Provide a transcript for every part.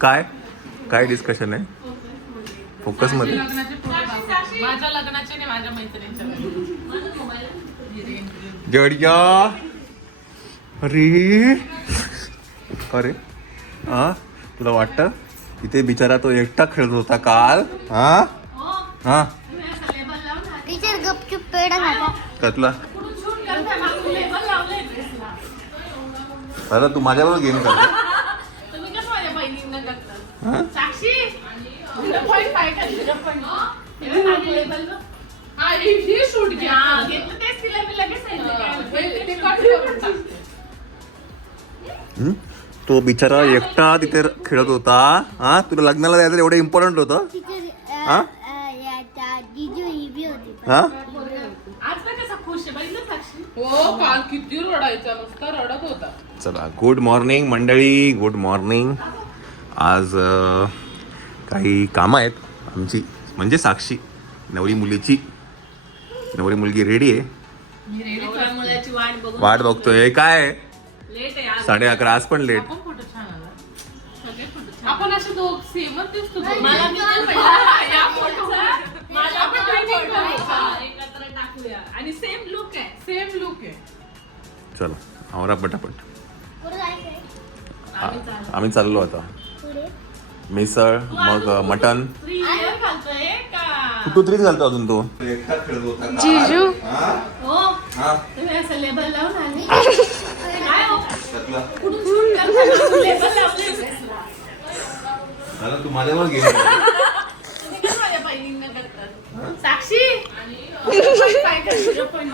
काय काय डिस्कशन आहे फोकस मध्ये? माझ्या लग्नाचे नाही, माझ्या मैत्रिणीच्या. जडिया अरे अरे हा तुला वाटतं इथे बिचारा तो एकटा खेळत होता काल? हा हा टीचर गपचूप पेढा खाता. कसला? अरे तू माझ्याबरोबर गेम कर. तुम्ही कसं माझ्या बहिणींना करता? हा? साक्षी 0.5 का 0.5? हा, हे शूट घ्या. घेतलं तेच तिला मी लगेच सांगितलं. ते कट करून. तो बिचारा एकटा तिथे खेळत होता. हा तुला लग्नाला जायचं एवढं इम्पॉर्टंट होतं? टीचर हा? याच्या जीजू ही बी होती. हा आज ना कसा खुश आहे बघितलं साक्षी? हो, काल किती रडायचा, नुसता रडत होता. चला गुड मॉर्निंग मंडळी, गुड मॉर्निंग. आज काही कामं आहेत आमची, म्हणजे साक्षी नवरी मुलगी रेडी आहे. मुलाची वाट बघून वाट बघतोय. काय लेट आहे आज. 11:30 आज पण लेट. आपण फोटो छान आला. सगळे फोटो छान. आपण असे दोघ सेमच दिसतो. मला मी नाही पहिला या फोटोचा मला पण फोटो एकत्र टाकूया आणि सेम लुक आहे. चला आवरा पटापट. पुढे जायचंय. आम्ही चाललो आता. पुढे मिसळ मग मटन. 3 इयर घालतोय का? तू तरीच घालतो अजून तो. जीजू. हा? हो, हा? तुम्ही असं लेबल लावून आले. काय हो? कसला? कुठून शूट करता? लेबल लावले ड्रेसला. अरे तू माझ्यावर गेम तुम्ही कसं माझ्या बहिणींना करतात? साक्षी 0.5 का 0.5?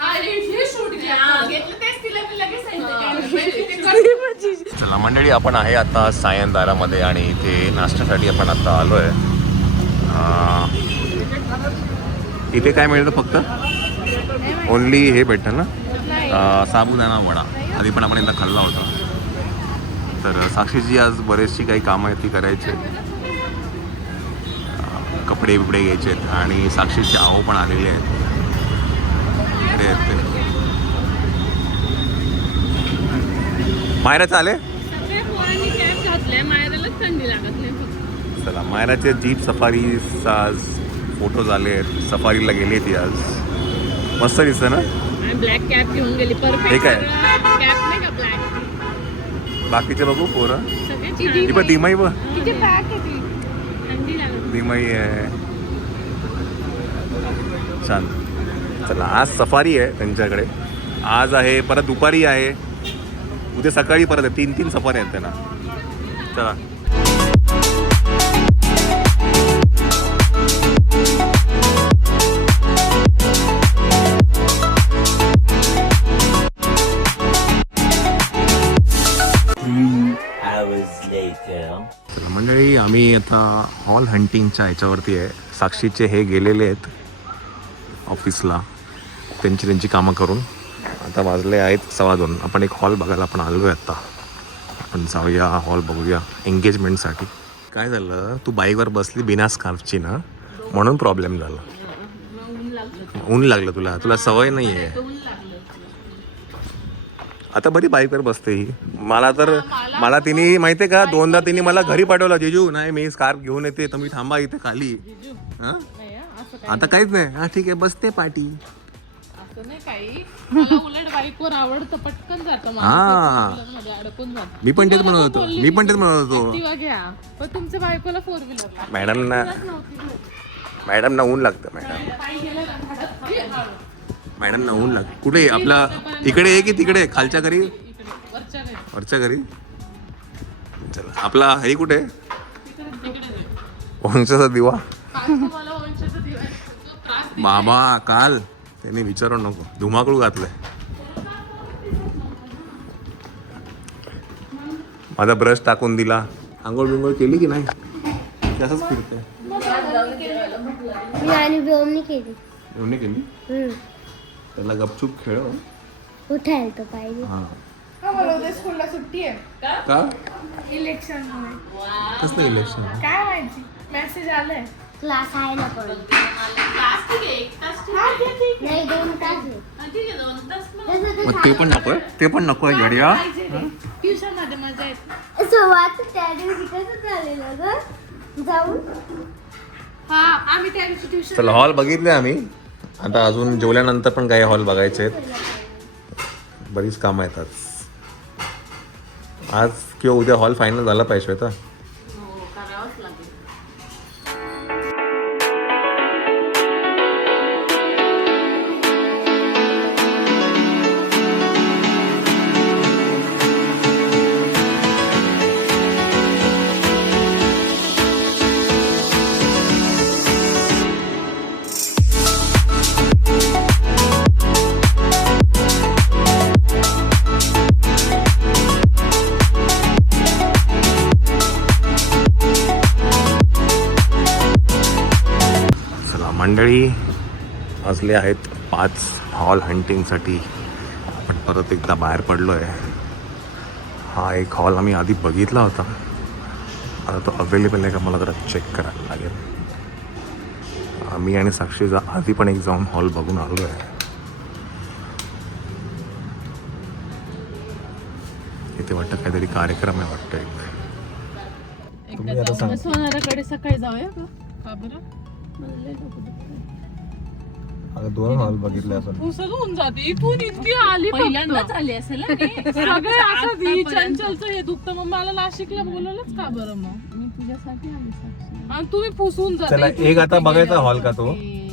हा, हे शूट घ्या. घेतलं तेच तिला मी लगेच सांगितलं. चला मंडळी, आपण आहे आता सायंदारामध्ये आणि इथे नाश्त्यासाठी आपण आता आलोय. इथे काय मिळतं? फक्त ओनली हे भेटतं ना, साबुदाणा वडा. आधी पण आपण एकदा खाल्ला होता. तर साक्षीची आज बरेचशी काही कामं आहेत ती करायची आहेत. कपडे बिपडे घ्यायचे आहेत आणि साक्षीचे आहो पण आलेले आहेत. इकडे आहेत ते. मायरा चाले. सगळ्या पोरांनी कॅप घातल्या, मायरालाच थंडी लागत नाही फक्त. चला मायराचे जीप सफारीचा आज फोटो झाले आहेत. सफारीला गेली ती आज. मस्त दिसतं ना. आणि ब्लॅक कॅप घेऊन गेली. परफेक्ट. हे काय? कॅप नाही का ब्लॅक? बाकीचे बघू पोरं. सगळे ती पण दिमाई बघ. किती पॅक आहे ती. थंडी लागत. दिमाई आहे. छान. चला आज सफारी आहे त्यांच्याकडे. आज आहे, परत दुपारी आहे, उद्या सकाळी परत आहे. 3 सफारी आहेत त्यांना. चला चला मंडळी, आम्ही आता हॉल हंटिंगच्या ह्याच्यावरती आहे. साक्षीचे हे गेलेले आहेत ऑफिसला त्यांची कामं करून. आता वाजले आहेत 2:15. आपण एक हॉल बघायला आपण आलो आहे आता. आपण जाऊया हॉल बघूया एंगेजमेंटसाठी. काय झालं, तू बाईकवर बसली बिना स्कार्फची ना, म्हणून प्रॉब्लेम झाला. ऊन लागलं तुला सवय नाही आहे. आता बरी बाईकवर बसते ही. मला तिने माहिती आहे का, 2दा तिने मला घरी पाठवलं. जेजू नाही मी स्कार्फ घेऊन येते, तर मी थांबा इथे खाली. हां आता काहीच नाही. हा ठीक आहे बसते पाठी. असं नाही काही. मला उलट बाईकवर आवडतं, पटकन जातं. हा अडकून जातं. मी पण तेच म्हणत होतो. ऍक्टिवा घ्या, पण तुमच्या बायकोला 4 व्हीलर. मॅडमना ऊन लागतं. मॅडमना ऊन लागतं. कुठे आपला इकडे आहे की तिकडे खालच्या घरी? वरच्या घरी. चला आपला हे कुठे? वंशाचा दिवा. बाबा काल त्याने विचारू नको, धुमाकूळ घातलंय. माझा ब्रश टाकून दिला. आंघोळ बिंघोळ केली की नाही? तसंच फिरते. मी आणि बेवनी केली. एवढी केली. त्याला गपचूप खेळ. उठायला तर पाहिजे. हा स्कूलला सुट्टी आहे का? इलेक्शन. कसलं इलेक्शन? काय माहिती, मेसेज आलाय. क्लास आहे ना पण. नाही 2 तास आहे. मग ते पण नको आहे. ते पण नको आहे. गड्या ट्युशन मध्ये मजा येते. वाच त्या दिवशी कसं झालेलं ग जाऊन हा आम्ही त्या दिवशी ट्युशन चला हॉल बघितले आम्ही. आता अजून जेवल्यानंतर पण काही हॉल बघायचे आहेत. बरीच कामं आहेत आज किंवा उद्या हॉल फायनल झाला पाहिजे आता. करावंच लागेल. मंडळी असले आहेत 5 हॉल हंटिंगसाठी. आपण परत एकदा बाहेर पडलो आहे. हा एक हॉल आम्ही आधी बघितला होता. आता तो अवेलेबल आहे का मला जरा चेक करायला लागेल. मी आणि साक्षी आधी पण एक जाऊन हॉल बघून आलो आहे. इथे वाटतं काहीतरी कार्यक्रम आहे वाटतं एक. तुम्ही आता सांगा. सोनाराकडे सकाळी जाऊया का बरं? आता 2 हॉल बघितले आपण. उसळ होऊन जाते इथून इतकी आली पहिल्यांदाच आली असेल सगळे असं ही चंचलचं हे दुखतं मग मला नाशिकला बोलवलंच का बरं? मग मी तुझ्यासाठी आली साक्षी आणि तुम्ही पुसून जाते. चला एक आता बघायचा हॉल का तो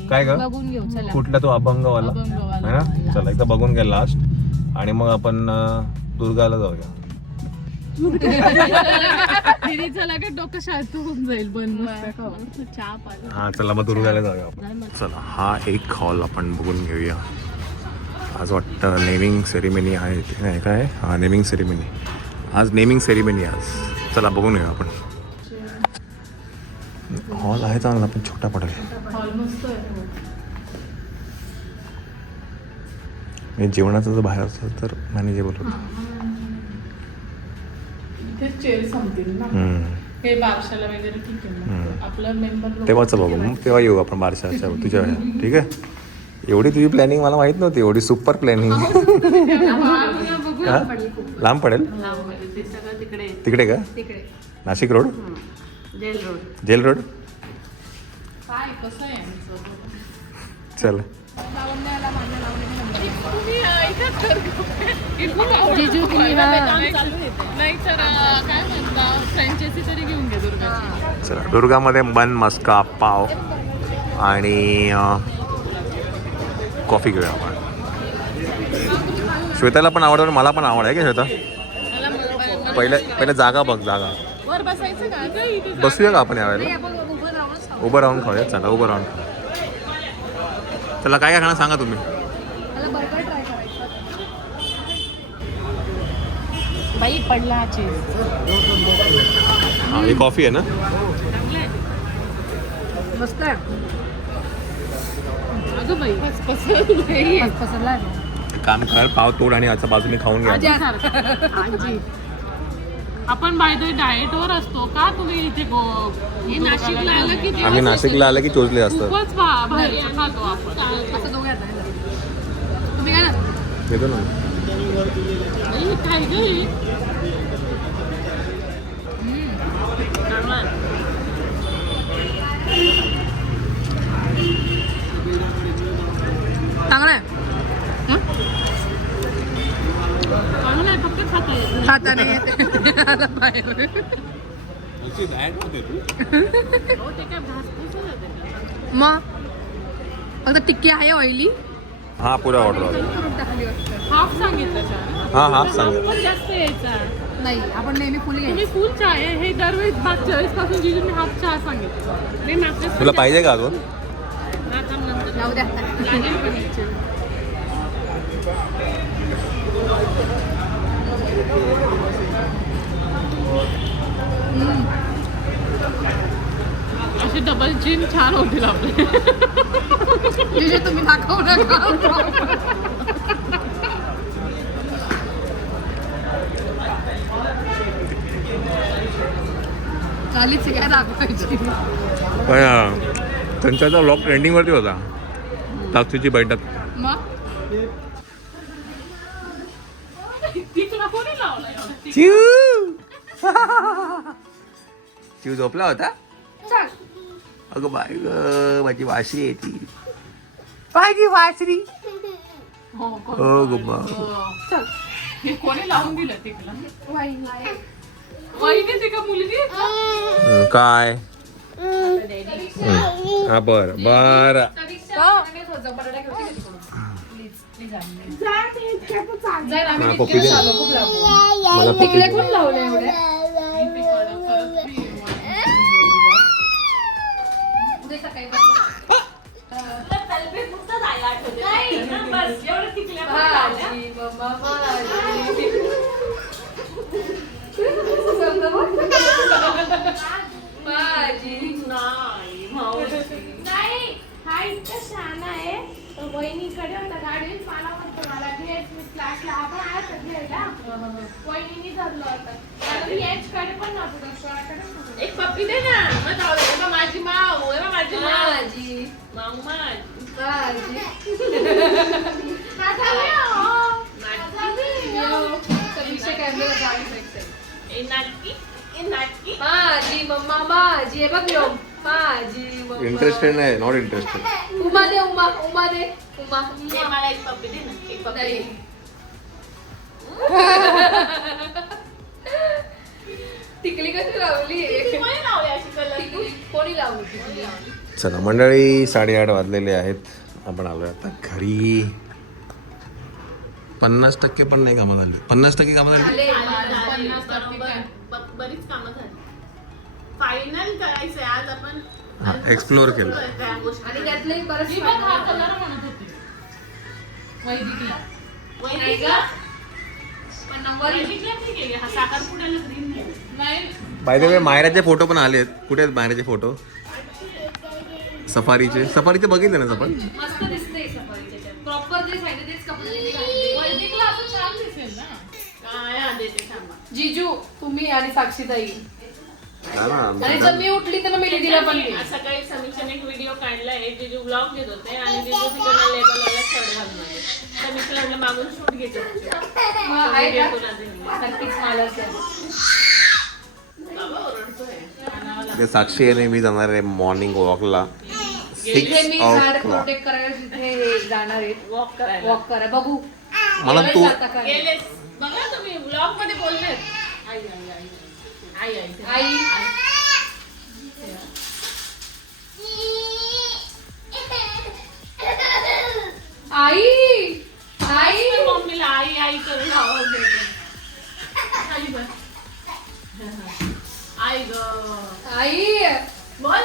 काय ग बघून घेऊ चला. कुठला तो अभंगवाला अभंगवाला. है ना. चला एकदा बघून घ्या लास्ट आणि मग आपण दुर्गाला जाऊया. चला का डोकं शांत होऊन जाईल पण चहा पाणी. हा चला मग दुर्गाला जाऊया आपण. चला हा एक हॉल आपण बघून घेऊया. आज वाटतं नेमिंग सेरेमनी आहे नाही काय. हा नेमिंग सेरेमनी आज. नेमिंग सेरेमनी आज. चला बघून घेऊया आपण. हॉल आहे चांगला पण छोटा पडेल. हॉल मस्त आहे. मी जेवणाचं जर बाहेर असतं तर मॅनेजेबल होतं. इथे चेअर संपतील ना. हे बारशाला वगैरे ठीक आहे ना. आपलं मेंबर तेव्हाच बघू मग तेव्हा येऊ आपण बारशाच्या तुझ्या वेळेला. ठीक आहे. एवढी तुझी प्लॅनिंग मला माहित नव्हती. एवढी सुपर प्लॅनिंग. लांब पडेल तिकडे का? Nashik road jail road. काय कसं आहे चल नाही तर काय म्हणता फ्रँचायझी तरी घेऊन घ्या दुर्गाची. चला दुर्गामध्ये बन मस्का पाव आणि कॉफी घेऊया आपण. श्वेताला पण आवडतं मला पण आवड आहे का श्वेता? पहिले जागा बघ जागा. वर बसायचं का? बसूया का आपण यावेळेला? उभं राहून खाऊया. चला उभं राहून खाऊ. चला काय काय खाणं सांगा तुम्ही. बाई पडला चीज. हा ही कॉफी आहे ना. मस्त आहे. अगं बाई पसरला काम कर पाव तोड आणि याच्या बाजूने खाऊन घ्या. आपण बाय द डाएट वर असतो का तुम्ही इथे नाशिकला आलं की आम्ही नाशिकला आलं की चोचले असतात. खूपच भारी खातो आपण. असं दोघे तुम्ही काय ना घेतो ना. काय गे चांगलं आहे. चांगलं आहे फक्त खाता नाही मग फक्त टिक्की आहे ऑइली. हा पुरा ऑर्डर हाफ सांगितलं. हा हाफ सांगा. जास्त यायचा नाही. आपण नेहमी फुल घ्यायची. फुल चहा आहे हे दरवेळेस मागच्या वेळेस पासून जिजू मी हाफ चहा सांगितलं. नाही मागच्या तुला पाहिजे का अजून? जाऊ द्या लागेल पण असे डबल जिम छान होतील आपले. तुम्ही दाखवू नका. चालीच काय दाखवायची. त्यांचा व्लॉग ट्रेंडिंगवरती होता. ताकसीची बैठक. मग शिव झोपला होता. चल. अगं बाय ग माझी वासरी आहे ती. माझी वासरी. हो हो गुब्बा. चल. हे कोणी लावून दिलं तिकला वाईनी. वहिनी ती का मुलगी आहे का? काय हा बर बर. जा ते इतक्यातच चाल. हा, पप्पी दे ना. मला पप्पी तिकडे दे. कोण लावलं एवढ्या? नाही हा इतका छान आहे. वहिनीकडे होता गाडीत मला म्हणतो मला घ्यायच मी क्लासला आपण आला घ्यायला वहिनीने धरलं होतं आणि याचकडे पण नव्हतं दर्शनाकडे एक पप्पी दे ना. मग जाऊ दे. हे बघ माझी माव. हे बघ माझी माव. माझी. ए नाटकी. ए नाटकी. माझी मम्मा माझी हे बघ यो माझी मम्मा इंटरेस्टेड नाही नॉट इंटरेस्टेड. उमा दे उमा उमा दे उमा हे मला एक पप्पी दे ना. एक पप्पी नाही. दे. टिकली कशी लावली कोणी लावली अशी कलर? टिकली कोणी लावली टिकली चला मंडळी 8:30 वाजलेले आहेत. आपण आलोय आता घरी. 50% पण नाही कामं झाली. 50% कामं झाली. झाले झाली, बरोबर. बरीच कामं झाली. फायनल करायचंय आज आपण. हा, explore केलं. त्या गोष्टी. आणि त्यातले बरंच मी पण हा कलर म्हणत होते. वैदिकला. नाही वैदिकला? का पण नंबर वैदिकला ठीक आहे. हा साखरपुड्याला ग्रीन घ्या. नाही. बाय द वे मायराचे फोटो पण आलेत. कुठे आहेत मायराचे फोटो? सफारीचे बघितले ना आपण. मस्त दिसते सफारीच्या प्रॉपर जे सांगितले तेच कपडे घातले वैदिकला असं छान दिसेल ना. काय हा देते थांबा. जीजू तुम्ही आणि साक्षीताई हा ना, आणि जर मी उठली तर मी लिडीला पण घेईन. आज सकाळी समीक्षाने एक व्हिडिओ काढलाय. जिजू ब्लॉग घेत होते आणि जिजू तिकडनं लेबलला शर्ट घालून आले. समीक्षाला म्हणलं मागून शूट घ्यायचे. मग आहे का? नक्कीच मला असेल. ते साक्षी आहे मी जाणार आहे मॉर्निंग वॉकला. जिथे मी झाड 6 प्रोटेक्ट करायला तिथे हे जाणार आहेत वॉक करायला. वॉक करा बघू मला तू जाता का? गेलेस. बघा तुम्ही ब्लॉग मध्ये बोललेत. आई आई आई आई आई आई आई आई आई मम्मीला आई आई करून आवाज देते. आई बस. आई ग. आई बोल